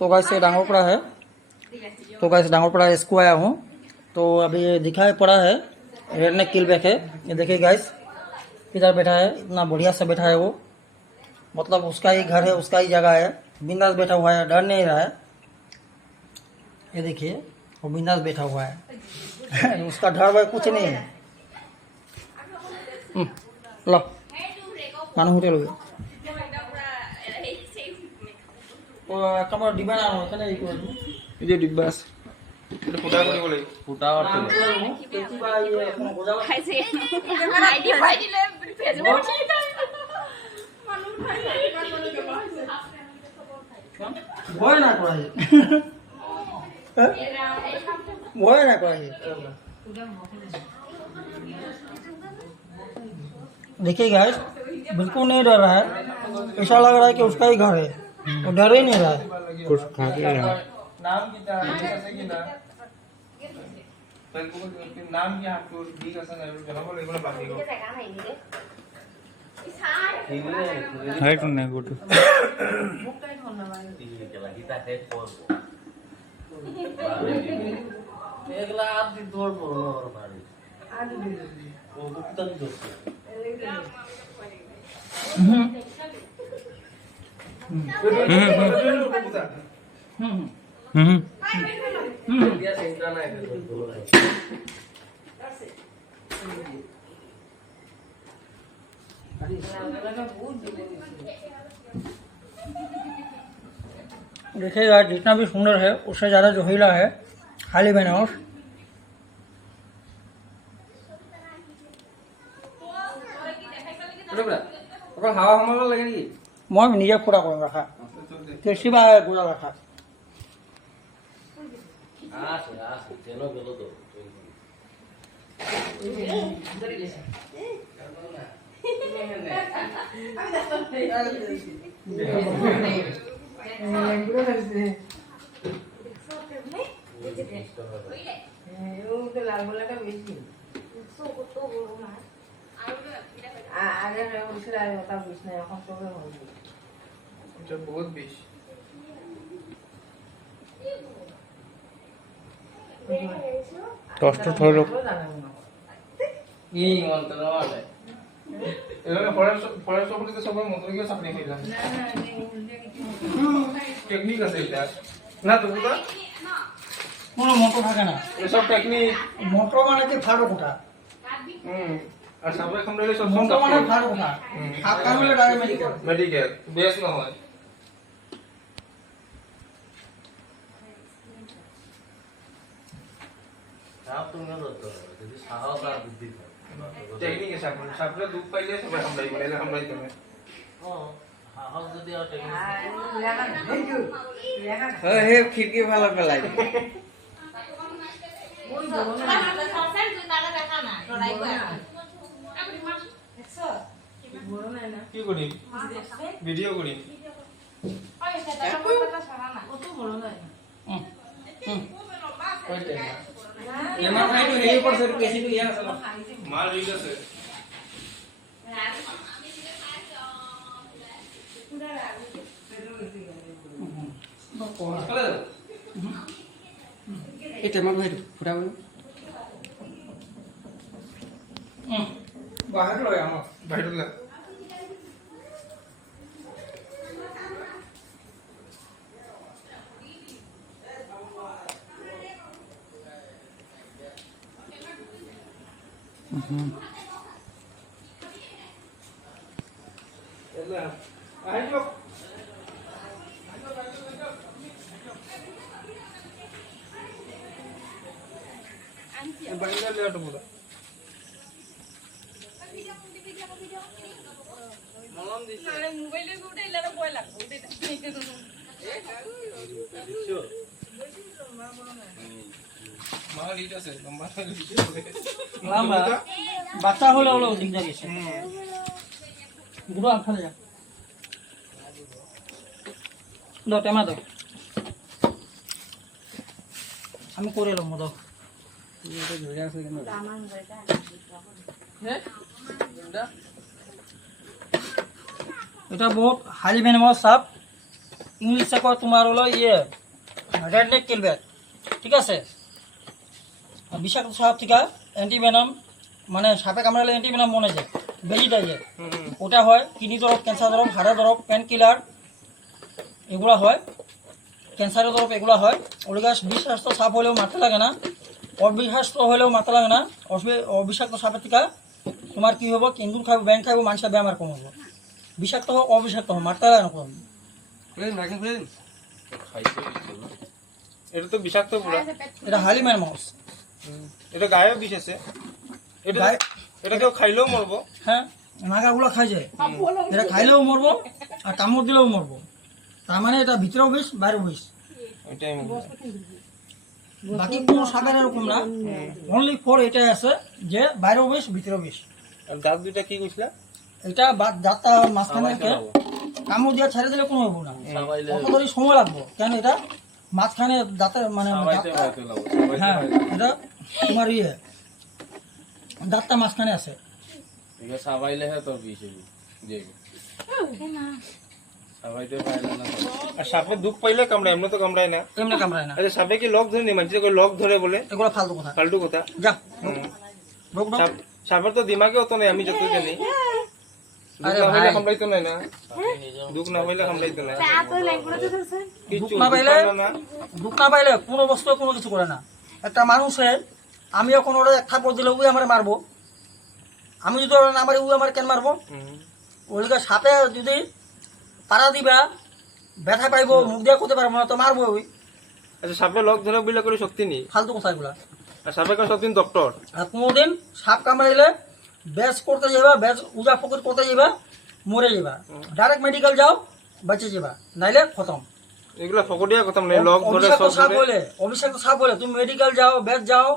तो गाइस ये डांगोपड़ा है। तो गाइस डांगोपड़ा इसको आया हूँ। तो अभी ये दिखाई पड़ा है रेडनेक किलबैक है। ये देखिए गाइस किधर बैठा है, इतना बढ़िया से बैठा है वो। मतलब उसका ही घर है, उसका ही जगह है। बिंदास बैठा हुआ है, डर नहीं रहा है। ये देखिए वो बिंदास बैठा हुआ है उसका डर भाई कुछ नहीं है। लो मानो होटल हो डिब्बा ना ये डिब्बा ফুটা কৰিব লাগিব ফুটা ভয় না কৰাই ভয় ना करा। देखिए गाइस बिल्कुल नहीं डर रहा है, ऐसा लग रहा है कि उसका ही घर है, वो डर ही नहीं रहा है। कुछ खा के नाम की जैसे कि ना नाम की हाथ को दी का संग जनाबो लेगो बाकी को हाय टुने गुड मुक्ताई होना वाली के लगी ताते করব एकला आप दी दौड़ बोलो और मारी आज दी वो गुप्तन दोस्त दिया सेंट्रा ना है देखिएगा जितना भी सुंदर है उससे ज़्यादा जो हिला है खाली बेनाउस। হাওয়া হামালা লাগে নেকি? মই নিজে ফুটা কৰিম ৰাখা কেঁচিবা গুড়া ৰাখা তেল গেল তো बहुत बेश टोस्ट थोड़ा ये मानते ना वाले এভাবে পরের সবগুলিতে সবাই মন্ত্র গিয়ে সামনে খেলাম টেকনিক আছে এটা না তো বুঝা কোনো মোটর থাকে না এসব টেকনিক মোটর মানে কি ফাড়ো কোটা আর সবাই খাম রইলে সব মোটর মানে ফাড়ো কোটা হাত কামলে ডাইরে মেডিকেল বেশ না হয় সাপ তুমি না তো যদি সাহস আর বুদ্ধি टेक्निक है सापन सापले दूध पहले सब हमलाई बनेला हमलाई करने हां যদি আর टेक्निक হ্যাঁ হে খিড়কি ভালো ফেলাই ওই বড় না সরসার দুই টাকা দেখা না লড়াই করে আপনি মাছ 100 বড় না কি করি ভিডিও করি ওই সেটা কথা সারা না কত বড় না ওইটা एमा भाई तो हे पर सर कैसी तो यहां सब माल रील से এটা মাল ভাই ফুটা বল बाहर लो আমার বাইরে লা বাচ্চা হলে হলো দিকদার গেছে গুলো আখালে যা দাও টেমা দাও আমি করে এলাম দাও এটা ধরে আছে কেন দামান বেটা হ্যাঁ এটা বহুত হালি বেনমা সাপ ইংলিশে কয় তোমার হলো ইয়ে রেডনেক কিলব্যাক, ঠিক আছে। আর বিষাক্ত সাপ থেকে অ্যান্টিভেনাম, মানে সাপে কামড়ালে অ্যান্টিভেনাম মনে যায়, বেজি দেয় যে, ওটা হয়। কিডনি দরব, ক্যান্সার দরব, হাড়ের দরব, পেন কিলার, এগুলো হয়। ক্যান্সারের দরব এগুলো হয়। ওগুলো বিষাক্ত সাপ হলেও মারতে লাগে না, অবিষাক্ত হলেও মারতে লাগে না। অবিষাক্ত সাপের থেকে তোমার কী হবো, ইন্দুর খাবো, ব্যাং খাবো, মানুষের বেমার কম হবো। বিষাক্ত হোক অবিষাক্ত হোক মারতে লাগে না কোনো। এটা তো বিষাক্ত পুরা। এটা হাইলি ম্যানমাউস। এটা গায়েও বিষ আছে। এটা কেউ খাইলেও মরবো। হ্যাঁ, নাগাগুলো খাই যায়, এটা খাইলেও মরবো আর কামড় দিলেও মরবো। তার মানে এটা ভিতরেও বিষ, বাইরেও বিষ। এটাই বাকি কোনো সাপের এরকম না, অনলি ফর এটাই আছে যে বাইরেও বিষ, ভিতরেও বিষ। আর দাঁত দুইটা কি কইছিলা? এটা দাঁতটা মাঝখানে কামড় দিয়ে ছেড়ে দিলে কোনো হবো না, কত সময় লাগবো। কেন এটা মাঝখানে দাঁতের মানে হ্যাঁ, এটা তোমার ইয়ে দাঁতটা মাঝখানে আছে। আর সাপের দুঃখ পাইলে কামড়ায়, এমনি তো কামড়ায় না। এমনি কামড়ায় না। আচ্ছা, সাপে কি লক ধরে নি? মানুষ লক ধরে বলে, এগুলো ফালতু কথা। ফালতু কথা। যা সাপের তো দিমাগে অত নাই, আমি যত জানি। দুঃখ আরে না হইলে ভাই, কামড়াইতো নাই না, দুঃখ না হইলে কামড়াইতো না। দুঃখ না পাইলে, দুঃখ না পাইলে কোনো বস্তু কোনো কিছু করে না। একটা মানুষের আমি এখন ওরা এক থাপ্পড় দিলে উই আমার মারবো, আমি যদি ওরা না মারি উই আমার কেন মারবো? ওইদিকে সাপে যদি পাড়া দিবা, ব্যথা পাইবো, মুখ দিয়ে করতে পারবো না, তো মারবো ওই। আচ্ছা, সাপে লক ধরে বলে করে শক্তি নেই। ফালতু কথা এগুলা। আর সাপে কোনো শক্তি ডক্টর। আর কোনোদিন সাপ কামড়াইলে ব্যাস করতে যাবা, ব্যাস উজা ফকর করতে যাবা, মরে যাবা। ডাইরেক্ট মেডিকেল যাও, বেঁচে যাবা, নাইলে খতম। এগুলা ফকটিয়া কথা মানে লক ধরে অভিষাক্ত সব সাপ ধরে। বলে, অভিষাক্ত সাপ বলে তুমি মেডিকেল যাও, বেদ যাও,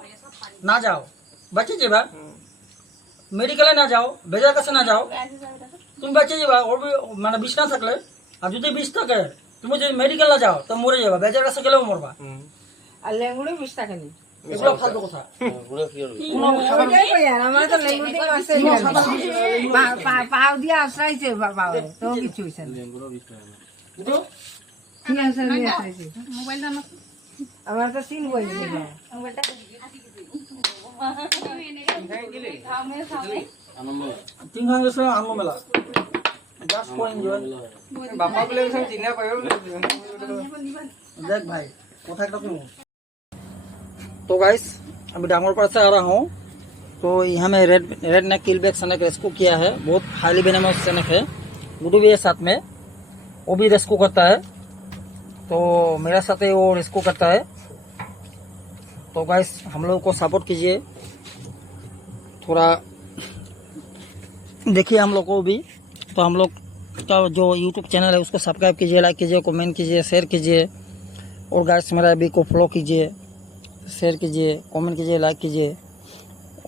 না যাও বেঁচে যাবা। মেডিকেলে না যাও, বেজার কাছে না যাও, তুমি বেঁচে যাবা। মানে বিষ না থাকলে। আর যদি বিষ থাকে, তুমি যদি মেডিকেল না যাও তো মরে যাবা, বেজার কাছে গেলেও মরবা। আর লেঙ্গুড়ে বিষ থাকেনি। এগুলো ফালতু কথা। আমার তো লেঙ্গুড় দিয়ে আসছে, পাও দিয়ে আশ্রাইছে বাবা, তো কিছু হয়েছে না। কিন্তু কি আশ্রয় দিয়ে আশ্রাইছে? আমার তো সিন বই তিন ঘন্টা গেছে আনন্দ মেলা, জাস্ট ফর এনজয়। বাপা বলে চিনা পাইও। देख भाई कोथा एक रखूं। तो गाइस अभी डांगरपाड़ा से आ रहा हूँ। तो यहाँ में रेड नेक किलबैक स्नेक रेस्क्यू किया है। बहुत हाईली वेनेमस स्नेक है। गुडू भी है साथ में, वो भी रेस्क्यू करता है। तो मेरा साथ ही वो रेस्क्यू करता है। तो गाइस हम लोग को सपोर्ट कीजिए, थोड़ा देखिए हम लोग को भी। तो हम लोग का जो यूट्यूब चैनल है उसको सब्सक्राइब कीजिए, लाइक कीजिए, कमेंट कीजिए, शेयर कीजिए। और गाइस मेरा अभी को फॉलो कीजिए, शेयर कीजिए, कमेंट कीजिए, लाइक कीजिए।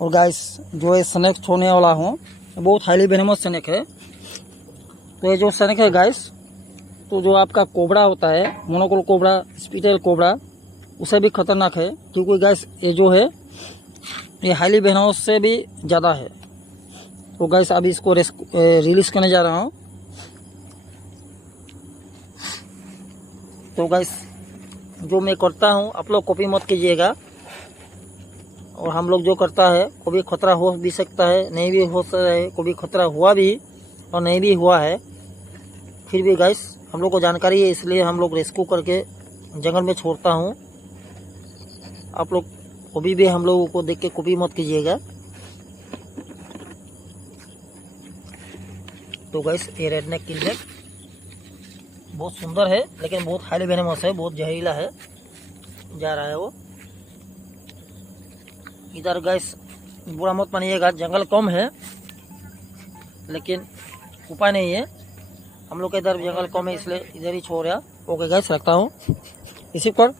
और गाइस जो ये स्नेक छोड़ने वाला हूँ बहुत हाईली वेनेमस स्नेक है। तो ये जो स्नेक है गाइस, तो जो आपका कोबरा होता है, मोनोकोल कोबरा, स्पिटल कोबरा, उसे भी खतरनाक है। क्योंकि गाइस ये जो है ये हाईली वेनेमस से भी ज़्यादा है। तो गाइस अभी इसको रिलीज करने जा रहा हूँ। तो गाइस जो मैं करता हूँ आप लोग कॉपी मत कीजिएगा। और हम लोग जो करता है कभी खतरा हो भी सकता है, नहीं भी हो सकता है, कभी खतरा हुआ भी और नहीं भी हुआ है। फिर भी गाइस हम लोग को जानकारी है, इसलिए हम लोग रेस्क्यू करके जंगल में छोड़ता हूँ। आप लोग कभी भी हम लोगों को देख के कॉपी मत कीजिएगा। तो गाइस ये रेड नेक किलबैक बहुत सुंदर है, लेकिन बहुत हाईली वेनेमस है, बहुत जहरीला है। जा रहा है वो इधर। गाइस बुरा मत मानिएगा, जंगल कम है लेकिन उपाय नहीं है। हम लोग के इधर जंगल कम है इसलिए इधर ही छोड़ रहा। ओके गाइस रखता हूँ, रिसीव कर।